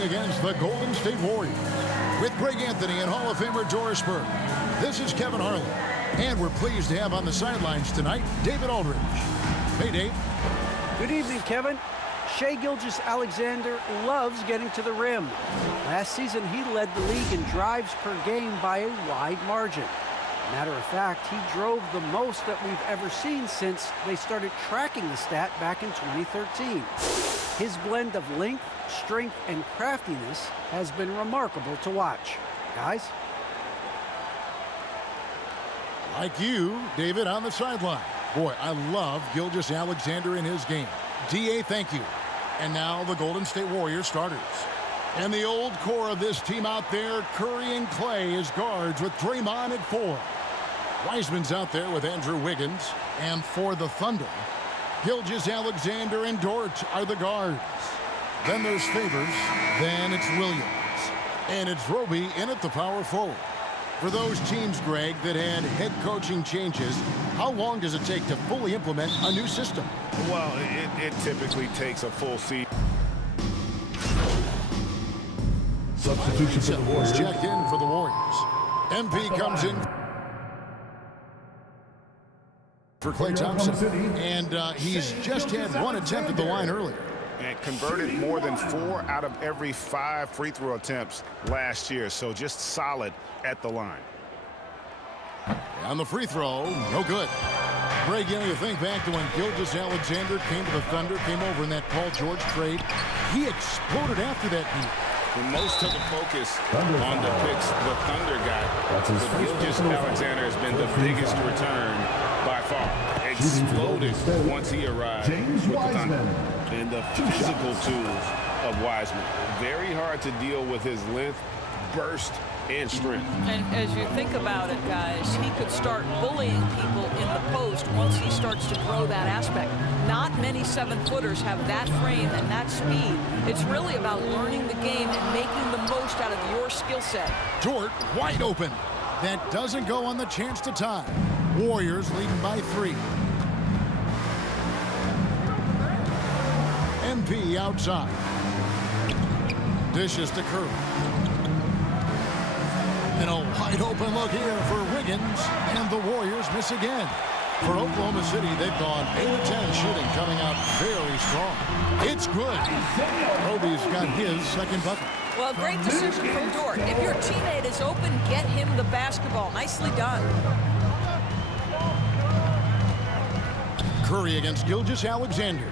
playing against the Golden State Warriors. With Greg Anthony and Hall of Famer Doris Burke, this is Kevin Harlan. And we're pleased to have on the sidelines tonight, David Aldridge. Hey, Dave. Good evening, Kevin. Shai Gilgeous-Alexander loves getting to the rim. Last season, he led the league in drives per game by a wide margin. Matter of fact, he drove the most that we've ever seen since they started tracking the stat back in 2013. His blend of length, strength, and craftiness has been remarkable to watch. Guys? Like you, David, on the sideline. Boy, I love Gilgeous-Alexander in his game. D.A., thank you. And now the Golden State Warriors starters. And the old core of this team out there, Curry and Clay as guards with Draymond at 4. Wiseman's out there with Andrew Wiggins. And for the Thunder, Gilgeous-Alexander and Dort are the guards. Then there's Favors. Then it's Williams. And it's Roby in at the power forward. For those teams, Greg, that had head coaching changes, how long does it take to fully implement a new system? Well, it typically takes a full season. Substitution for the Warriors. Checked in for the Warriors. MP comes in for Klay Thompson. And he's just had one attempt at the line earlier. And converted more than 4 out of every 5 free throw attempts last year. So just solid at the line. On the free throw, no good. Greg, you know, you think back to when Gilgeous-Alexander came to the Thunder, came over in that Paul George trade. He exploded after that beat. When most of the focus on the picks the Thunder got, but Gilgeous-Alexander has been the biggest return by far. Exploded once he arrived with the Thunder. And the physical tools of Wiseman. Very hard to deal with his length, burst, and strength. And as you think about it, guys, he could start bullying people in the post once he starts to grow that aspect. Not many 7-footers have that frame and that speed. It's really about learning the game and making the most out of your skill set. Dort wide open. That doesn't go on the chance to tie. Warriors leading by 3. MP outside. Dishes to Curry. And a wide open look here for Wiggins. And the Warriors miss again. For Oklahoma City, they've gone 8 of 10 shooting, coming out very strong. It's good. Roby's got his second bucket. Well, great decision from Dort. If your teammate is open, get him the basketball. Nicely done. Curry against Gilgeous-Alexander.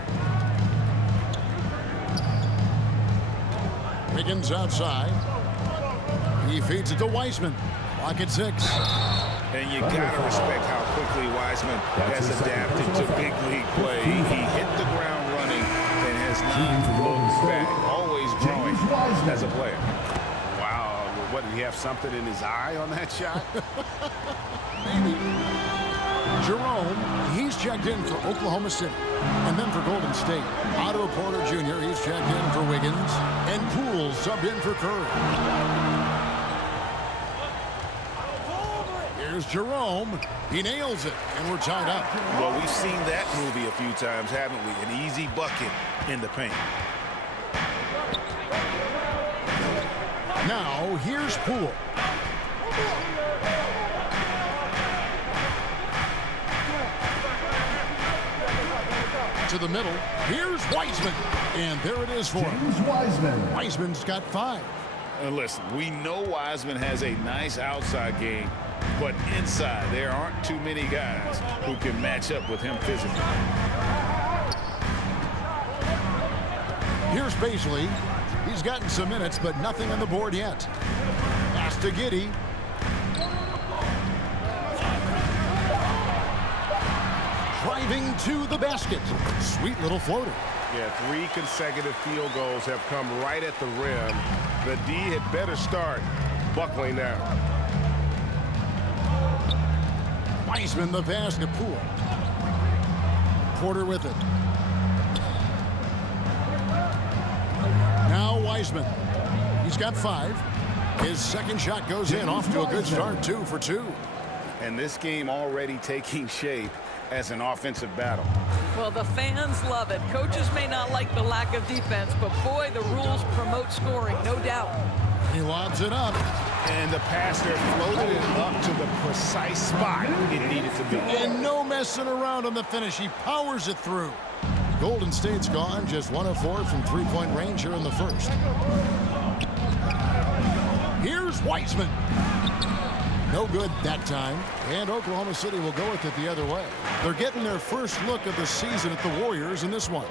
Wiggins outside. He feeds it to Wiseman. Clock at 6. And you gotta respect how quickly Wiseman has adapted to big league play. He hit the ground running and has not looked back. Always growing as a player. Wow, what, did he have something in his eye on that shot? Maybe. Jerome, he's checked in for Oklahoma City. And then for Golden State, Otto Porter Jr., he's checked in for Wiggins. And Poole subbed in for Curry. Here's Jerome. He nails it, and we're tied up. Well, we've seen that movie a few times, haven't we? An easy bucket in the paint. Now, here's Poole. To the middle. Here's Wiseman. And there it is for him. Wiseman. Wiseman's got 5. And listen, we know Wiseman has a nice outside game, but inside there aren't too many guys who can match up with him physically. Here's Bazley. He's gotten some minutes, but nothing on the board yet. Pass to Giddey. Driving to the basket. Sweet little floater. Yeah, 3 consecutive field goals have come right at the rim. The D had better start buckling down. Wiseman the pass to Poole. Porter with it. Now Wiseman. He's got 5. His second shot goes in. Off to a good start. 2 for 2. And this game already taking shape as an offensive battle. Well, the fans love it. Coaches may not like the lack of defense, but boy, the rules promote scoring, no doubt. He lobs it up. And the passer floated it up to the precise spot it needed to be. And no messing around on the finish. He powers it through. Golden State's gone just 1 of 4 from three-point range here in the first. Here's Wiseman. No good that time. And Oklahoma City will go with it the other way. They're getting their first look of the season at the Warriors in this one.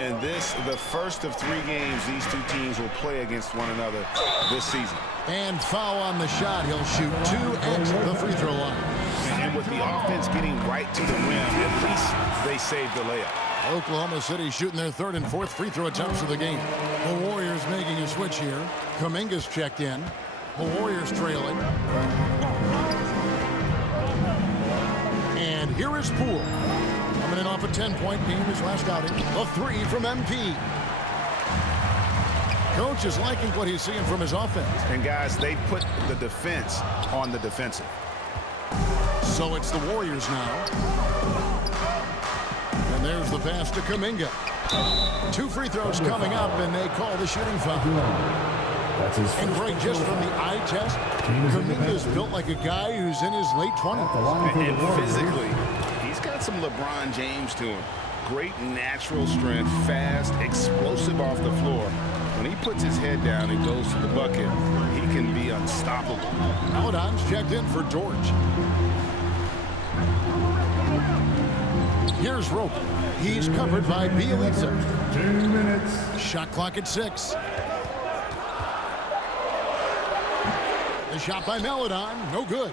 And this, the first of 3 games these two teams will play against one another this season. And foul on the shot. He'll shoot 2 at the free throw line. And with the offense getting right to the rim, at least they saved the layup. Oklahoma City shooting their 3rd and 4th free throw attempts of the game. The Warriors making a switch here. Kuminga's checked in. The Warriors trailing. And here is Poole. Coming in off a 10-point game his last outing. A 3 from MP. Coach is liking what he's seeing from his offense. And guys, they put the defense on the defensive. So it's the Warriors now. And there's the pass to Kuminga. 2 free throws coming up, and they call the shooting foul. And Greg, just from the eye test, Kuminga's built like a guy who's in his late 20s. And physically, he's got some LeBron James to him. Great natural strength, fast, explosive off the floor. When he puts his head down and goes to the bucket, he can be unstoppable. Paladon's checked in for George. Here's Rope. He's covered by Bielitsa. 2 minutes. Shot clock at 6. The shot by Maledon, no good.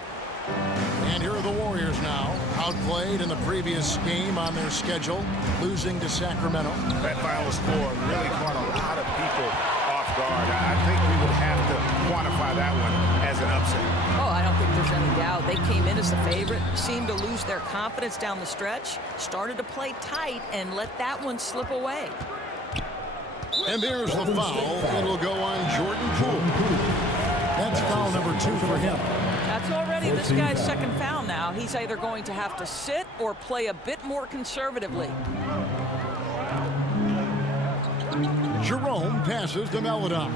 And here are the Warriors now, outplayed in the previous game on their schedule, losing to Sacramento. That final score really caught a lot of people off guard. I think we would have to quantify that one as an upset. Oh, I don't think there's any doubt. They came in as the favorite, seemed to lose their confidence down the stretch, started to play tight, and let that one slip away. And there's the foul. It'll go on Jordan Poole. That's foul number 2 for him. That's already this guy's 2nd foul now. He's either going to have to sit or play a bit more conservatively. Jerome passes to Maledon.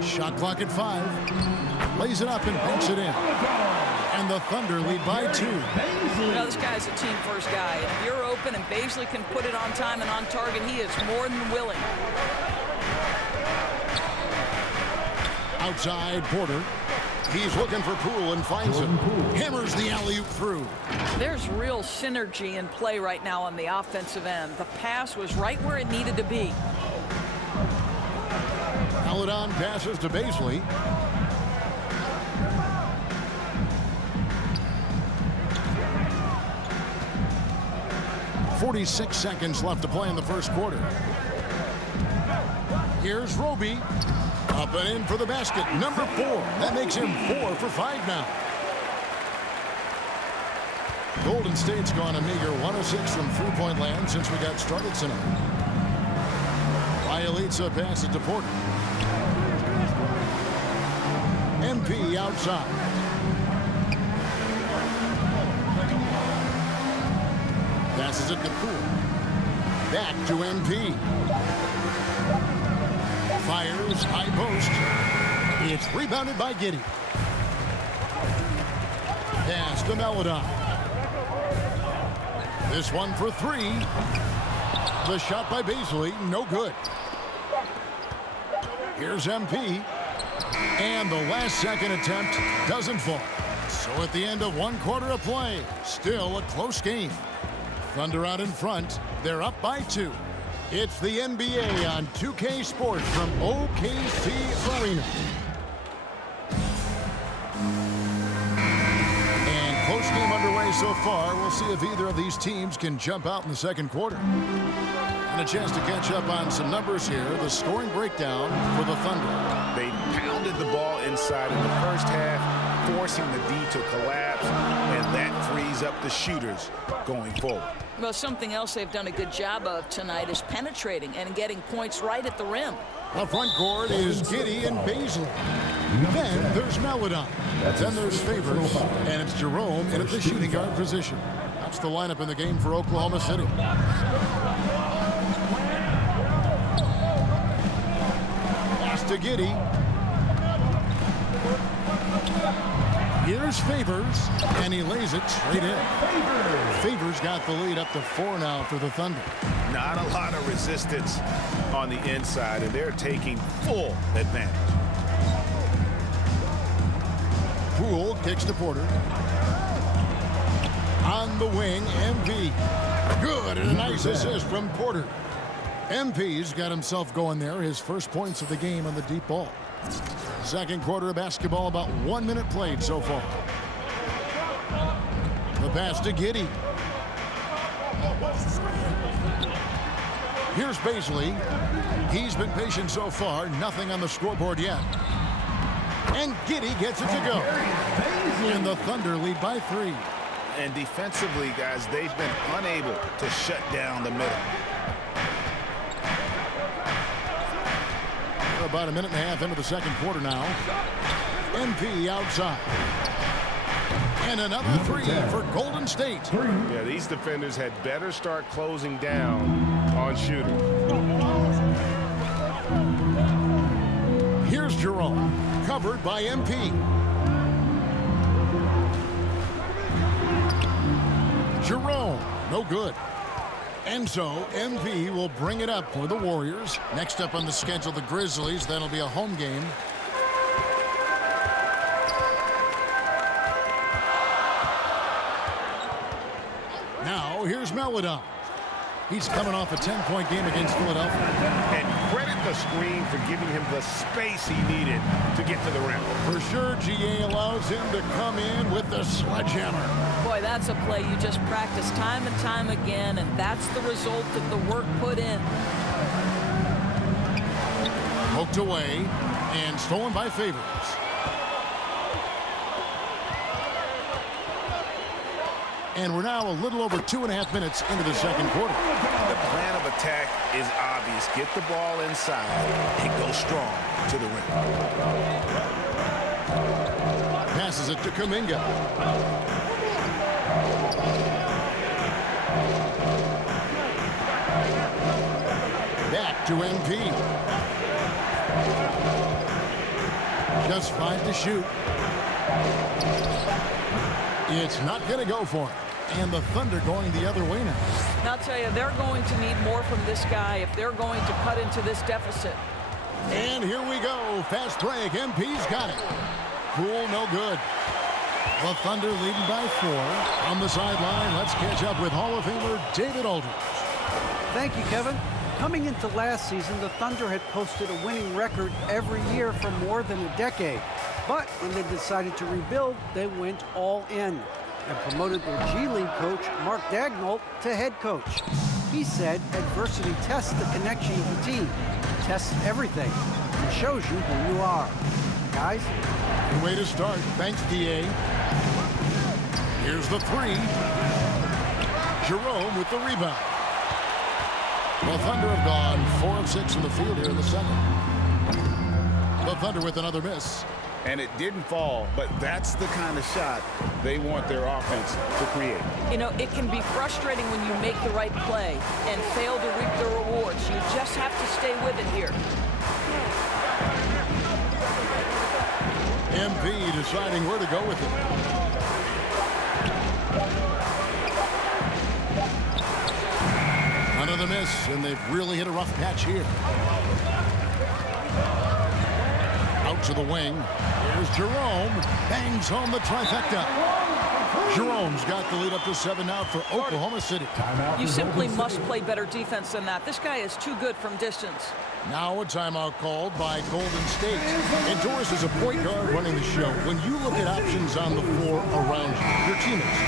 Shot clock at 5. Lays it up and banks it in. And the Thunder lead by 2. You know, this guy's a team-first guy. If you're open and Bazley can put it on time and on target, he is more than willing. Outside Porter. He's looking for Poole and finds him. Hammers the alley-oop through. There's real synergy in play right now on the offensive end. The pass was right where it needed to be. Maledon passes to Bazley. .46 seconds left to play in the first quarter. Here's Roby. Up and in for the basket. Number 4. That makes him 4 for 5 now. Golden State's gone a meager 1 of 6 from three-point land since we got started tonight. Bielitsa passes to Porter. MP outside. Passes it to Poole. Back to MP. Fires, high post. It's rebounded by Giddey. Pass to Maledon. This one for 3. The shot by Bazley, no good. Here's MP. And the last second attempt doesn't fall. So at the end of 1 quarter of play, still a close game. Thunder out in front. They're up by 2. It's the NBA on 2K Sports from OKC Arena. And close game underway so far. We'll see if either of these teams can jump out in the second quarter. And a chance to catch up on some numbers here. The scoring breakdown for the Thunder. They pounded the ball inside in the first half, forcing the D to collapse, and that frees up the shooters going forward. Well, something else they've done a good job of tonight is penetrating and getting points right at the rim. The front court is Giddey and Baisley. Then there's Maledon. Then there's Favors. And it's Jerome in at the shooting guard position. That's the lineup in the game for Oklahoma City. Pass to Giddey. Here's Favors, and he lays it straight in. Favors got the lead up to 4 now for the Thunder. Not a lot of resistance on the inside, and they're taking full advantage. Poole kicks to Porter. On the wing, MP. Good, and a nice assist from Porter. MP's got himself going there, his first points of the game on the deep ball. Second quarter of basketball, about 1 minute played so far. The pass to Giddey. Here's Baisley. He's been patient so far, nothing on the scoreboard yet. And Giddey gets it to go. And the Thunder lead by 3. And defensively, guys, they've been unable to shut down the middle. We're about a minute and a half into the second quarter now. MP outside. And another 3 for Golden State. Yeah, these defenders had better start closing down on shooting. Here's Jerome, covered by MP. Jerome, no good. And so MP will bring it up for the Warriors. Next up on the schedule, the Grizzlies. That'll be a home game. Now here's Maledon. He's coming off a 10-point game against Philadelphia. And credit the screen for giving him the space he needed to get to the rim. For sure, GA allows him to come in with the sledgehammer. Boy, that's a play you just practice time and time again, and that's the result of the work put in. Poked away and stolen by Favors. And we're now a little over 2.5 minutes into the second quarter. The plan of attack is obvious. Get the ball inside and go strong to the rim. Passes it to Kuminga. Back to MP. Just 5 to shoot. It's not going to go for him. And the Thunder going the other way now. And I'll tell you, they're going to need more from this guy if they're going to cut into this deficit. And here we go. Fast break. MP's got it. Poole, no good. The Thunder leading by 4. On the sideline, let's catch up with Hall of Famer David Aldridge. Thank you, Kevin. Coming into last season, the Thunder had posted a winning record every year for more than a decade. But when they decided to rebuild, they went all in and promoted their G League coach, Mark Daigneault, to head coach. He said adversity tests the connection of the team, tests everything, and shows you who you are. Guys? Good way to start. Thanks, DA. Here's the 3. Jerome with the rebound. The Thunder have gone 4 of 6 from the field here in the second. The Thunder with another miss. And it didn't fall, but that's the kind of shot they want their offense to create. You know, it can be frustrating when you make the right play and fail to reap the rewards. You just have to stay with it here. MP deciding where to go with it. Another miss, and they've really hit a rough patch here. Out to the wing. Here's Jerome. Bangs home the trifecta. Jerome's got the lead up to 7 now for Oklahoma City. You simply must play better defense than that. This guy is too good from distance. Now a timeout called by Golden State. And Doris is a point guard running the show. When you look at options on the floor around you, your teammates.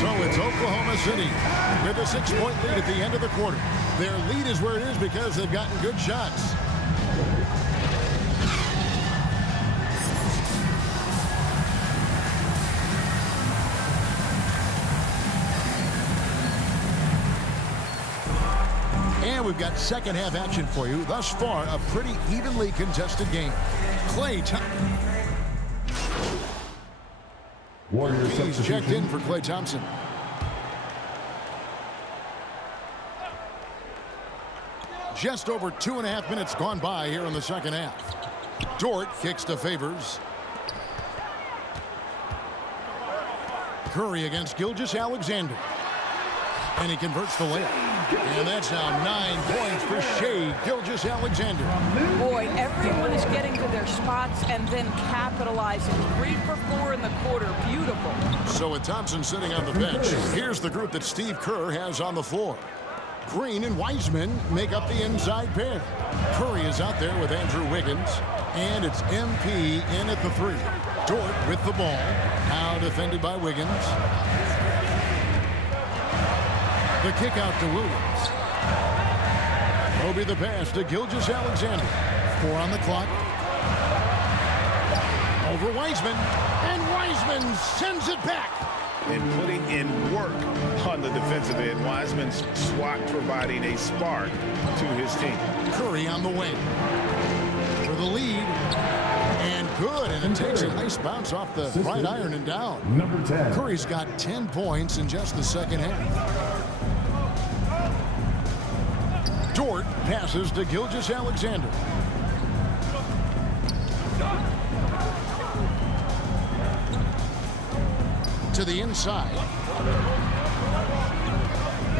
So it's Oklahoma City with a 6-point lead at the end of the quarter. Their lead is where it is because they've gotten good shots. And we've got second half action for you. Thus far, a pretty evenly contested game. Klay Thompson. He's checked in for Klay Thompson. Just over 2.5 minutes gone by here in the second half. Dort kicks to Favors. Curry against Gilgeous-Alexander. And he converts the layup. And that's now 9 points for Shai Gilgeous-Alexander. Boy, everyone is getting to their spots and then capitalizing. 3 for 4 in the quarter. Beautiful. So with Thompson sitting on the bench, here's the group that Steve Kerr has on the floor. Green and Wiseman make up the inside pair. Curry is out there with Andrew Wiggins. And it's MP in at the 3. Dort with the ball. Now defended by Wiggins. The kick out to Williams. Obi the pass to Gilgeous-Alexander. 4 on the clock. Over Wiseman. And Wiseman sends it back. And putting in work on the defensive end. Wiseman's swat providing a spark to his team. Curry on the wing. For the lead. And good. And it takes a nice bounce off the right iron and down. Number 10. Curry's got 10 points in just the second half. Dort passes to Gilgeous-Alexander. To the inside.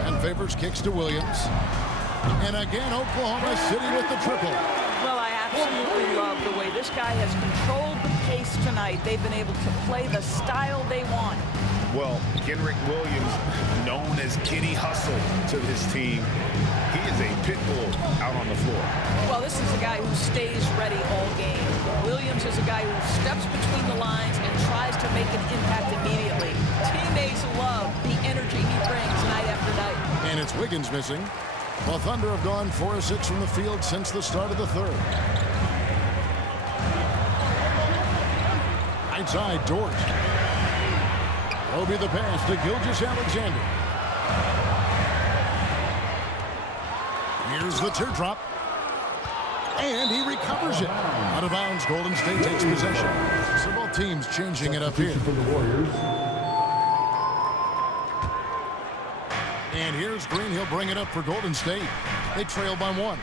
And Favors kicks to Williams. And again, Oklahoma City with the triple. Well, I absolutely love the way this guy has controlled the pace tonight. They've been able to play the style they want. Well, Kenrich Williams, known as Kenny Hustle to his team. He is a pit bull out on the floor. Well, this is a guy who stays ready all game. Williams is a guy who steps between the lines and tries to make an impact immediately. Teammates love the energy he brings night after night. And it's Wiggins missing. The Thunder have gone 4 of 6 from the field since the start of the third. Outside Dort. Obi the pass to Gilgeous-Alexander. Here's the teardrop. And he recovers it. Out of bounds, Golden State takes possession. So both teams changing it up here. For the Warriors. And here's Green. He'll bring it up for Golden State. They trail by 1.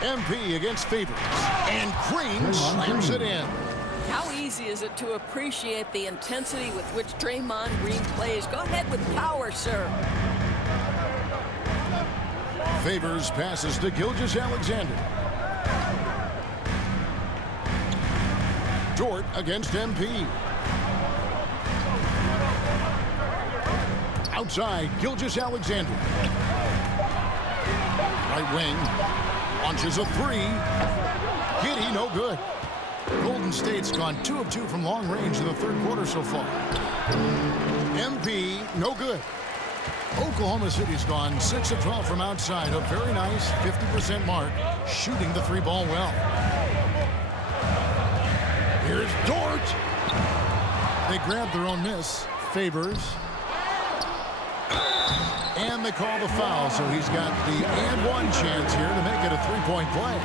MP against Favors. And Green slams it in. How easy is it to appreciate the intensity with which Draymond Green plays? Go ahead with power, sir. Favors passes to Gilgeous-Alexander. Dort against MP. Outside, Gilgeous-Alexander. Right wing. Launches a 3. Giddey, no good. Golden State's gone 2 of 2 from long range in the third quarter so far. MP, no good. Oklahoma City's gone 6 of 12 from outside. A very nice 50% mark, shooting the 3-ball well. Here's Dort. They grab their own miss. Favors. And they call the foul, so he's got the and-one chance here to make it a 3-point play.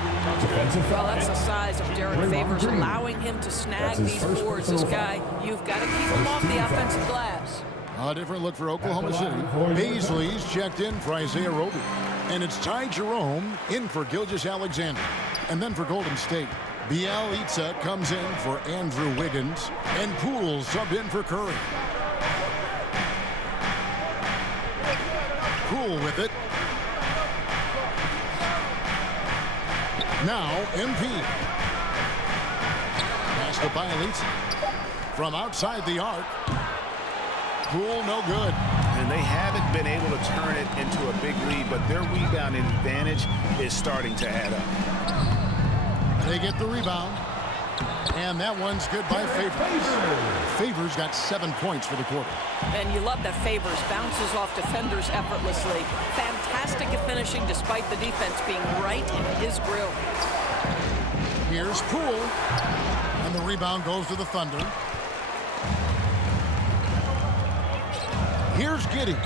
Well, that's the size of Derek Favors, allowing him to snag these boards. This guy, you've got to keep him off the offensive glass. A different look for Oklahoma City. Beasley's checked in for Isaiah Roby. And it's Ty Jerome in for Gilgeous-Alexander. And then for Golden State, Bielitsa comes in for Andrew Wiggins. And Poole subbed in for Curry. Poole with it. Now MP. Pass to Bielitsa. From outside the arc. Poole, no good. And they haven't been able to turn it into a big lead, but their rebounding advantage is starting to add up. They get the rebound. And that one's good by Favors. Favors got 7 points for the quarter. And you love that Favors bounces off defenders effortlessly. Fantastic at finishing despite the defense being right in his grill. Here's Poole. And the rebound goes to the Thunder. Here's Giddey.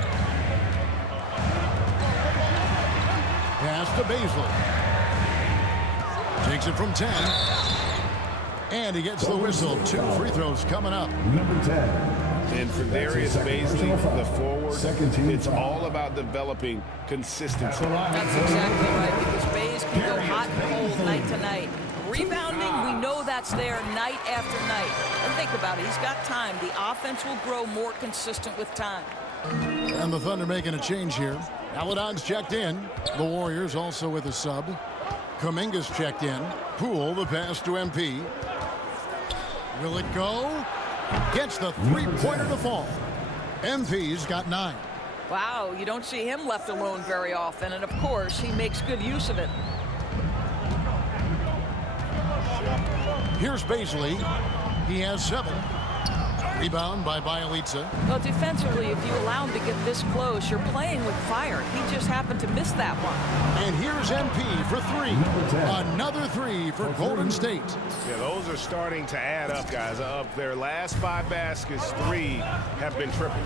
Pass to Baisley. Takes it from 10. And he gets the whistle. 2 free throws coming up. Number 10. And for Darius Baisley, the forward, it's all about developing consistency. That's exactly right, because Bays can go hot and cold night to night. Rebounding, we know that's there night after night. And think about it, he's got time. The offense will grow more consistent with time. And the Thunder making a change here. Aladon's checked in. The Warriors also with a sub. Kuminga's checked in. Poole, the pass to MP. Will it go? Gets the three-pointer to fall. MP's got 9. Wow, you don't see him left alone very often, and of course, he makes good use of it. Here's Baisley. He has 7. Rebound by Bjelica. Well, defensively, if you allow him to get this close, you're playing with fire. He just happened to miss that one. And here's MP for 3. Another 3 for Golden State. Yeah, those are starting to add up, guys. Of their last 5 baskets, 3 have been triple.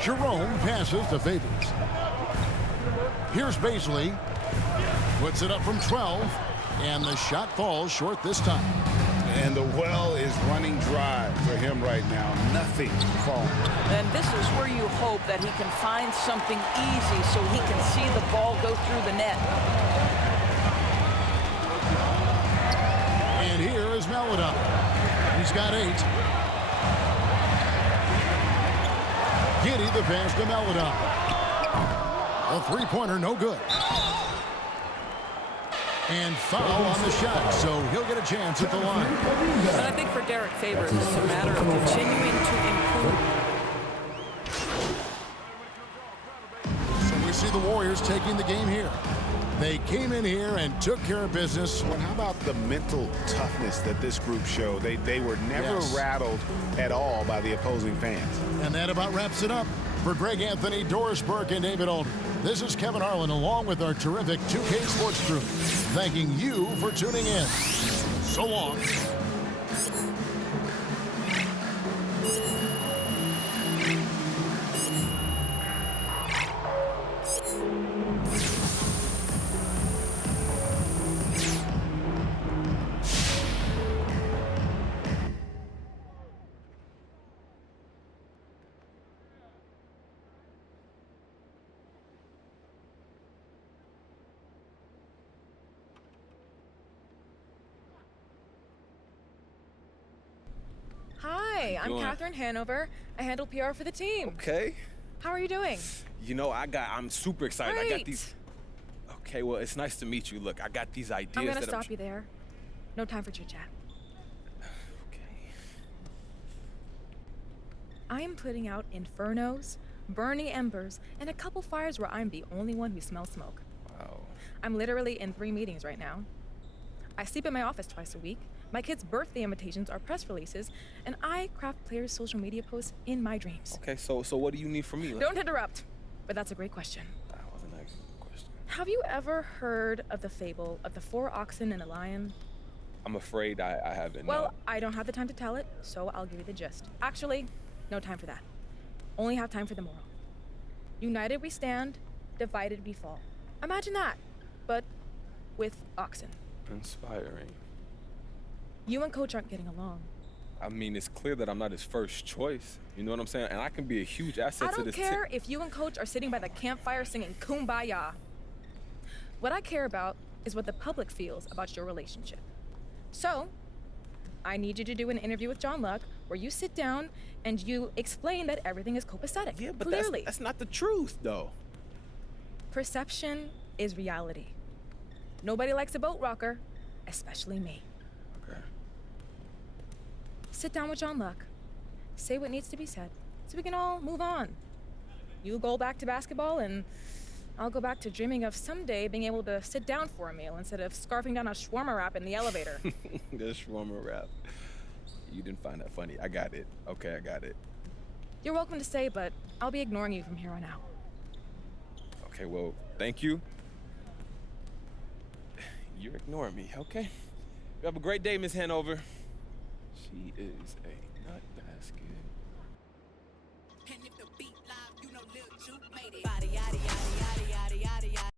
Jerome passes to Favors. Here's Baisley. Puts it up from 12. And the shot falls short this time. And the well is running dry for him right now. Nothing falling. And this is where you hope that he can find something easy so he can see the ball go through the net. And here is Maladon. He's got 8. Giddey the pass to Maladon. A three-pointer, no good. And foul on the shot, so he'll get a chance at the line. And I think for Derek Favors, it's a matter of continuing to improve. So we see the Warriors taking the game here. They came in here and took care of business. But how about the mental toughness that this group showed? They were never rattled at all by the opposing fans. And that about wraps it up. For Greg Anthony, Doris Burke, and David Aldridge, this is Kevin Harlan along with our terrific 2K Sports crew, thanking you for tuning in. So long. Hi, I'm Catherine Hanover. I handle PR for the team. Okay. How are you doing? You know, I'm super excited. Great. I got these. Okay, well, it's nice to meet you. Look, I got these ideas. I'm gonna stop you there. No time for chit chat. Okay. I am putting out infernos, burning embers, and a couple fires where I'm the only one who smells smoke. Wow. I'm literally in 3 meetings right now. I sleep in my office twice a week. My kids' birthday invitations are press releases, and I craft players' social media posts in my dreams. Okay, so what do you need from me? Don't interrupt, but that's a great question. That wasn't a question. Have you ever heard of the fable of the 4 oxen and a lion? I'm afraid I haven't. Well, I don't have the time to tell it, so I'll give you the gist. Actually, no time for that. Only have time for the moral. United we stand, divided we fall. Imagine that, but with oxen. Inspiring. You and Coach aren't getting along. I mean, it's clear that I'm not his first choice. You know what I'm saying? And I can be a huge asset to this team. I don't care if you and Coach are sitting by the campfire singing Kumbaya. What I care about is what the public feels about your relationship. So, I need you to do an interview with John Luck where you sit down and you explain that everything is copacetic. Yeah, but clearly. that's not the truth, though. Perception is reality. Nobody likes a boat rocker, especially me. Okay. Sit down with John Luck. Say what needs to be said so we can all move on. You go back to basketball and I'll go back to dreaming of someday being able to sit down for a meal instead of scarfing down a shawarma wrap in the elevator. The shawarma wrap. You didn't find that funny. I got it. Okay, I got it. You're welcome to stay, but I'll be ignoring you from here on out. Okay, well, thank you. You're ignoring me, okay? You have a great day, Miss Hanover. She is a nut basket. And if the beat live, you know Lil that you made it. Body, yaddy, yaddy, yaddy, yaddy, yaddy, yaddy.